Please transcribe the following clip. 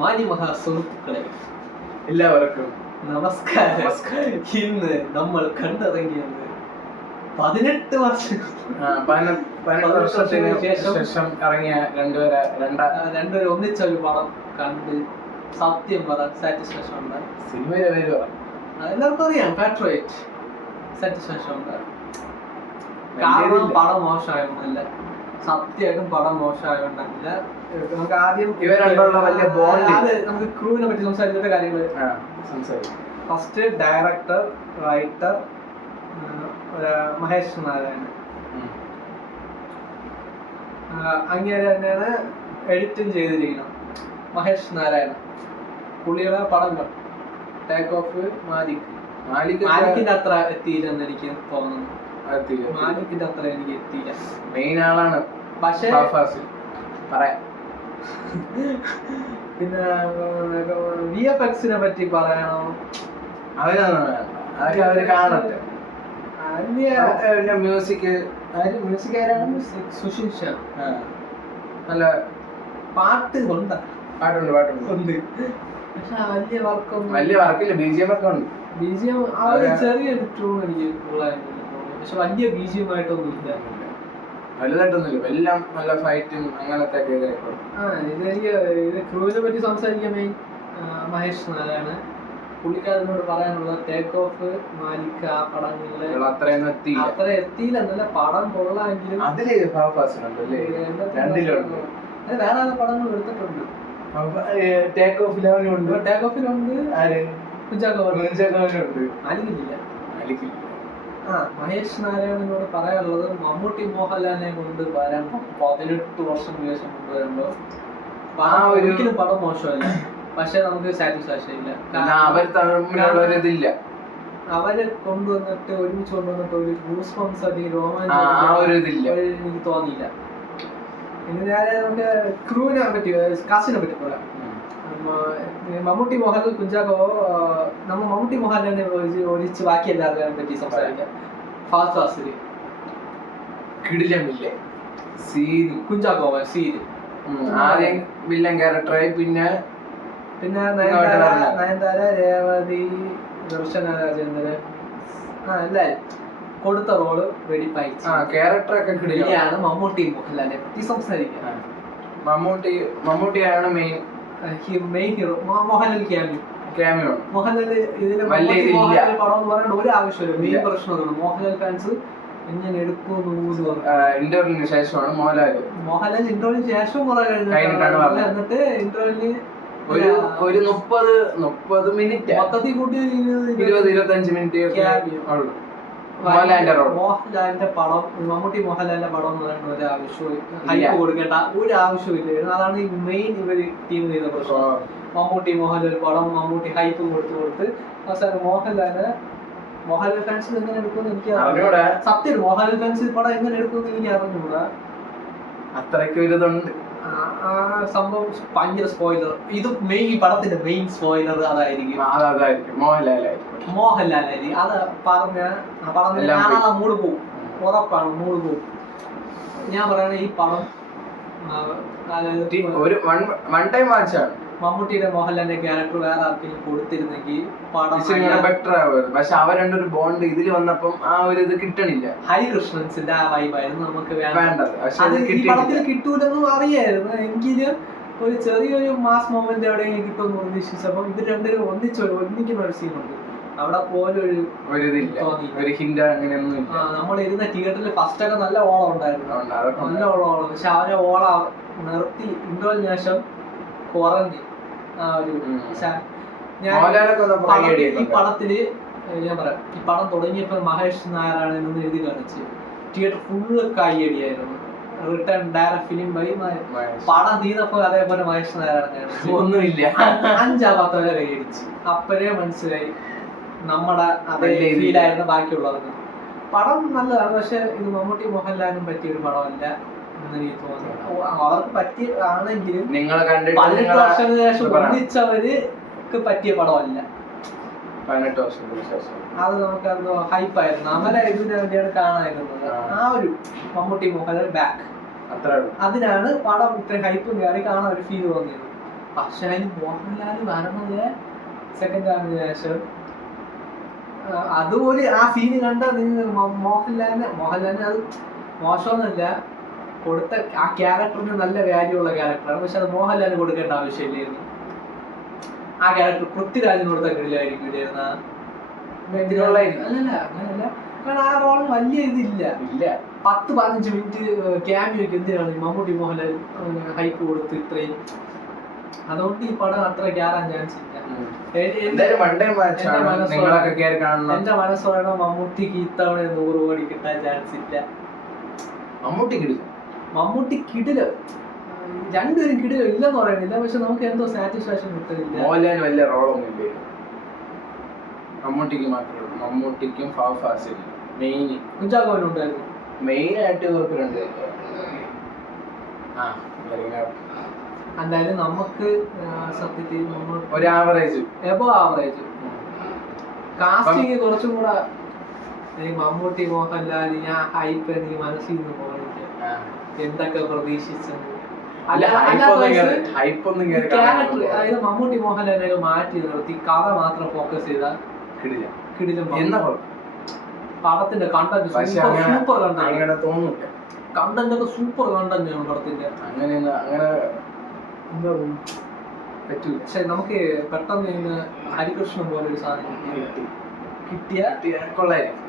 മാന്യമഹാസുഹൃത്തുക്കളെ എല്ലാവർക്കും നമസ്കാരം. ഇന്ന് നമ്മൾ കണ്ടിറങ്ങിയത് 18 വർഷത്തിന് ശേഷം ഇറങ്ങിയ രണ്ടുപേരെ ഒന്നിച്ച ഒരു പടം കണ്ട് സത്യം പറയാൻ സാറ്റിസ്ഫാക്ഷൻ ഉണ്ട്. സിനിമയുടെ പേര് പറ. എല്ലാവർക്കും അറിയാം, പാട്രിയോട്ട്. സാറ്റിസ്ഫാക്ഷൻ ഉണ്ട്. കാരണം പടം മോശമായോണ്ടല്ല, സത്യമായിട്ടും പടം മോശമായോണ്ടല്ല. നമുക്ക് ആദ്യം നമുക്ക് ക്രൂവിനെ പറ്റി സംസാരിച്ചിട്ട് കാര്യങ്ങൾ first director, writer Mahesh Narayanan, അങ്ങനെ തന്നെയാണ് എഡിറ്റും ചെയ്തിരിക്കണം. മഹേഷ് നാരായണൻ പുള്ളിയുടെ പടങ്ങൾ ടേക്ക് ഓഫ്, മാലിക്കിന്റെ അത്ര എത്തിയില്ലെന്ന് എനിക്ക് തോന്നുന്നു. മാലിക്കിന്റെ അത്ര എനിക്ക് എത്തിയില്ല. മെയിൻ ആളാണ് പക്ഷേ പറയാം. പിന്നെ VFX-നെ പറ്റി പറയണോ? അവര് കാണട്ടെ. മ്യൂസിക് സുഷിൻ ഷാ നല്ല പാട്ടുണ്ട്. പക്ഷെ വലിയ വർക്കില്ല. BGM ഒക്കെ ഉണ്ട്. BGM ആ ഒരു ചെറിയൊരു ട്യൂൺ എനിക്ക് പക്ഷെ വലിയ BGM ആയിട്ടൊന്നും ഇല്ല. വലുതായിട്ടൊന്നുമില്ല. എല്ലാം നല്ല ഫൈറ്റും അങ്ങനത്തെ ഇത് ക്രൂവിനെ പറ്റി സംസാരിക്കാൻ മെയിൻ മഹേഷ് നാരായണൻ. പുള്ളിക്കാരനോട് പറയാനുള്ള ടേക്ക് ഓഫ്, മാലിക് ആ പടങ്ങളില് അത്ര എത്തിയില്ല എന്നല്ല, പടം കൊള്ളാമെങ്കിലും വേറെ പടങ്ങൾ എടുത്തിട്ടുണ്ട്. ടേക്ക് ഓഫിലുണ്ട്, മാലിക്കില്ല. മഹേഷ് നാരായണനോട് പറയാനുള്ളത്, മമ്മൂട്ടി മോഹൻലാലിനെ കൊണ്ട് വരാൻ 18 വർഷം ശേഷം കൊണ്ടുവരുമ്പോ ഒരിക്കലും പടം മോശമല്ല, പക്ഷെ നമുക്ക് സാറ്റിസ്ഫാക്ഷൻ ഇല്ല. അവരെ കൊണ്ടുവന്നിട്ട് ഒരുമിച്ച് കൊണ്ടുവന്നിട്ട് ഒരു ഗൂസ് ബംസ് അല്ലെങ്കിൽ രോമാഞ്ചം എനിക്ക് തോന്നിയില്ല. ഇനി നേരെ നമുക്ക് ക്രൂവിനെ പറ്റി, കാസ്റ്റിനെ പറ്റി പറയാം. മമ്മൂട്ടി മോഹൻലാൽ കുഞ്ചാക്കോ, നമ്മൾ മമ്മൂട്ടി മോഹൻലാലിനെ ഒഴിച്ച് ബാക്കി എല്ലാവരെയും പറ്റി സംസാരിക്കാം. ഫാസ്റ്റ് ഫാസ്റ്റ് കുഞ്ചാക്കോ സീന് ആദ്യം വില്ലൻ ക്യാരക്ടറായി, പിന്നെ നയൻതാര, രേവതി, ദർശന രാജേന്ദ്രൻ എല്ലാരും കൊടുത്ത റോള് വെടിപ്പായി. ക്യാരക്ടറൊക്കെ കിടിലാണ്. മമ്മൂട്ടി മോഹൻലാലിനെ പറ്റി സംസാരിക്കാം. മമ്മൂട്ടിയാണ് main hero. Mohanlal cameo. Mohanlal ഇതിന് മോഹൻലാൽ പടം എന്ന് പറയുന്നത് ഒരു ആവശ്യമില്ല. മെയിൻ പ്രശ്നമാണ് മോഹൻലാൽ ഫാൻസ് എങ്ങനെ എടുക്കുമെന്ന്. ഇന്റർവ്യൂവിന് ശേഷമാണ് മോഹൻലാൽ ഇന്റർവ്യൂവിന് ശേഷം കുറെ കഴിഞ്ഞിട്ട് എന്നിട്ട് ഇന്റർവ്യൂവിന് ഒരു 30 മിനിറ്റ് മൊത്തത്തിൽ കൂട്ടി 20-25 മിനിറ്റ് മോഹൻലാലിന്റെ പടം, മമ്മൂട്ടി മോഹൻലാലിന്റെ പടം എന്ന് പറയുന്ന ഒരു ആവശ്യവും ഹൈപ്പ് കൊടുക്കേണ്ട ഒരു ആവശ്യമില്ല. അതാണ് ഈ മെയിൻ ഇവര് ടീം ചെയ്ത പ്രശ്നം. മമ്മൂട്ടി മോഹൻലാൽ പടം, മമ്മൂട്ടി ഹൈപ്പും കൊടുത്ത് അവസാനം മോഹൻലാൽ ഫാൻസ് എങ്ങനെ എടുക്കുമെന്ന് എനിക്ക് സത്യം. മോഹൻലാൽ ഫാൻസ് പടം എങ്ങനെ എടുക്കുമെന്ന് എനിക്ക് അറിഞ്ഞൂടാ. അത്രയ്ക്ക് ഒരിതുണ്ട് സംഭവം. ഭയങ്കര സ്പോയിലർ. ഇത് മെയിൻ പടത്തിന്റെ മെയിൻ സ്പോയിലർ അതായിരിക്കും. മോഹൻലാലായിരിക്കും. അത് പറഞ്ഞ പടം മൂട് പോവും, ഉറപ്പാണ് മൂട് പോവും. ഞാൻ പറയണ ഈ പടം ഒരു വൺ ടൈം വാച്ചാണ്. മമ്മൂട്ടിയുടെ മോഹൻലാലിന്റെ ക്യാരക്ടർ വേറെ ആർക്കെങ്കിലും കൊടുത്തിരുന്നെങ്കിൽ പടം ബെറ്റർ ആവുമായിരുന്നു. പക്ഷെ അവർ രണ്ടൊരു ബോണ്ട് ഇതിൽ വന്നപ്പം ആ ഒരു ഇത് കിട്ടണില്ല. ഹരികൃഷ്ണൻസിന്റെ ആ വൈബായിരുന്നു നമുക്ക് വേണ്ടത്. അത് ഈ പടത്തിൽ കിട്ടൂലെന്നും അറിയായിരുന്നു. എങ്കിലും ഒരു ചെറിയൊരു മാസ് മൊമെന്റ് എവിടെയെങ്കിലും കിട്ടുമെന്ന് പ്രതീക്ഷിച്ചപ്പം ഇവർ രണ്ടുപേരും ഒന്നിക്കുന്ന ഒരു സീനുണ്ട്. അവിടെ പോലൊരു നമ്മൾ ഇരുന്ന തിയേറ്ററിൽ ഫസ്റ്റ് ഒക്കെ നല്ല ഓളം ഉണ്ടായിരുന്നു, നല്ല ഓളം. പക്ഷെ അവരെ ഓളം നിർത്തി ഇന്റർവെല്ലിന് ശേഷം കുറഞ്ഞ്. ഈ പടത്തില് ഞാൻ പറയാം, ഈ പടം തുടങ്ങിയപ്പോ മഹേഷ് നാരായണൻ എന്ന് എഴുതി കാണിച്ച് തിയേറ്റർ ഫുള്ള് കൈയടിയായിരുന്നു. റിട്ടേൺ ഡയറക്ട് ഫിലിം ബൈ പടം തീർന്നപ്പോ അതേപോലെ മഹേഷ് നാരായണൻ ഒന്നുമില്ല 5 വരെ കൈയടിച്ച്. അപ്പോഴേ മനസ്സിലായി നമ്മുടെ അതേ ഫീലായിരുന്നു ബാക്കിയുള്ളവർക്ക്. പടം നല്ലതാണ്, പക്ഷെ ഇത് മമ്മൂട്ടി മോഹൻലാലിനും പറ്റിയൊരു പടമല്ല എന്ന് എനിക്ക് തോന്നുന്നു. അവർക്ക് പറ്റിയ ആണെങ്കിലും 18 വർഷത്തിന് ശേഷം ഒന്നിച്ചവർക്ക് പറ്റിയ പടമല്ല. 18 വർഷത്തിന് ശേഷം അത് നമുക്കത് ഹൈപ്പായിരുന്നു. അവരെ ഇതിനു വേണ്ടിയാണ് കാണാതിരുന്നത്. ആ ഒരു മമ്മൂട്ടി മോഹൻലാൽ ബാക്ക് അതിനാണ് പടം ഇത്രയും ഹൈപ്പും കയറി കാണാൻ ഒരു ഫീൽ തോന്നിയത്. പക്ഷെ അതിന് മോഹൻലാൽ വരണത് സെക്കൻഡ് ഹാഫിന് ശേഷം അതുപോലെ ആ സീന് കണ്ടാൽ നിങ്ങൾ മോഹൻലാലിന് അത് മോശമൊന്നുമല്ല, കൊടുത്ത ആ ക്യാരക്ടറിന് നല്ല വാല്യൂ ഉള്ള ക്യാരക്ടറാണ്. പക്ഷെ അത് മോഹൻലാലിന് കൊടുക്കേണ്ട ആവശ്യമില്ലായിരുന്നു. ആ ക്യാരക്ടർ പൃഥ്വിരാജിന് കൊടുത്ത കിടിലായിരിക്കും ഇല്ലായിരുന്ന. അല്ലല്ല അങ്ങനല്ല, കാരണം ആ റോളിന് വലിയ ഇതില്ല. 10-15 മിനിറ്റ് ക്യാമിയോക്ക് എന്തിനാണ് മമ്മൂട്ടി മോഹൻലാൽ ഹൈപ്പ് കൊടുത്ത് ഇത്രയും? അതുകൊണ്ട് ഈ പടം അത്ര കയറാൻ ചാൻസ് ഇല്ല. എന്റെ മനസ്സോടെ മമ്മൂട്ടിക്ക് ഇത്തവണ 100 കോടി കിട്ടാൻ ചാൻസ് ഇല്ല. മമ്മൂട്ടി കിടില, രണ്ടുപേരും കിടില ഇല്ലെന്ന് പറയുന്നില്ല, പക്ഷെ നമുക്ക് എന്തോ സാറ്റിസ്ഫാക്ഷൻ കിട്ടുന്നില്ല. മോഹൻലാലിന് വലിയ റോളൊന്നും ഇല്ല, മമ്മൂട്ടിക്ക് മാത്രമേ ഉള്ളൂ. മമ്മൂട്ടിക്കും കുഞ്ചാക്കോനുണ്ടായിരുന്നു മെയിൻ ആയിട്ട് കുഴപ്പമുണ്ട്. എന്തായാലും നമുക്ക് സത്യത്തിൽ ഒരു ആവറേജ് കാസ്റ്റിംഗ് കുറച്ചും കൂടെ മമ്മൂട്ടി മോഹൻലാൽ ഞാൻ ഹൈപ്പ് എനിക്ക് മനസ്സിൽ നിന്ന് പോകണില്ല. എന്തൊക്കെ പ്രതീക്ഷിച്ചത് ക്യാരക്ടർ, അതായത് മമ്മൂട്ടി മോഹൻലാലിനെ മാറ്റി നിർത്തി കഥ മാത്രം ഫോക്കസ് ചെയ്താൽ പടത്തിന്റെ കണ്ടന്റ് സൂപ്പർ കണ്ടന്റ് ഒക്കെ സൂപ്പർ കണ്ടന്റ് ആണ് പടത്തിന്റെ. പക്ഷെ നമുക്ക് പെട്ടെന്ന് ഹരികൃഷ്ണൻ പോലെ ഒരു സാധനം കിട്ടിയ കൊള്ളായിരിക്കും.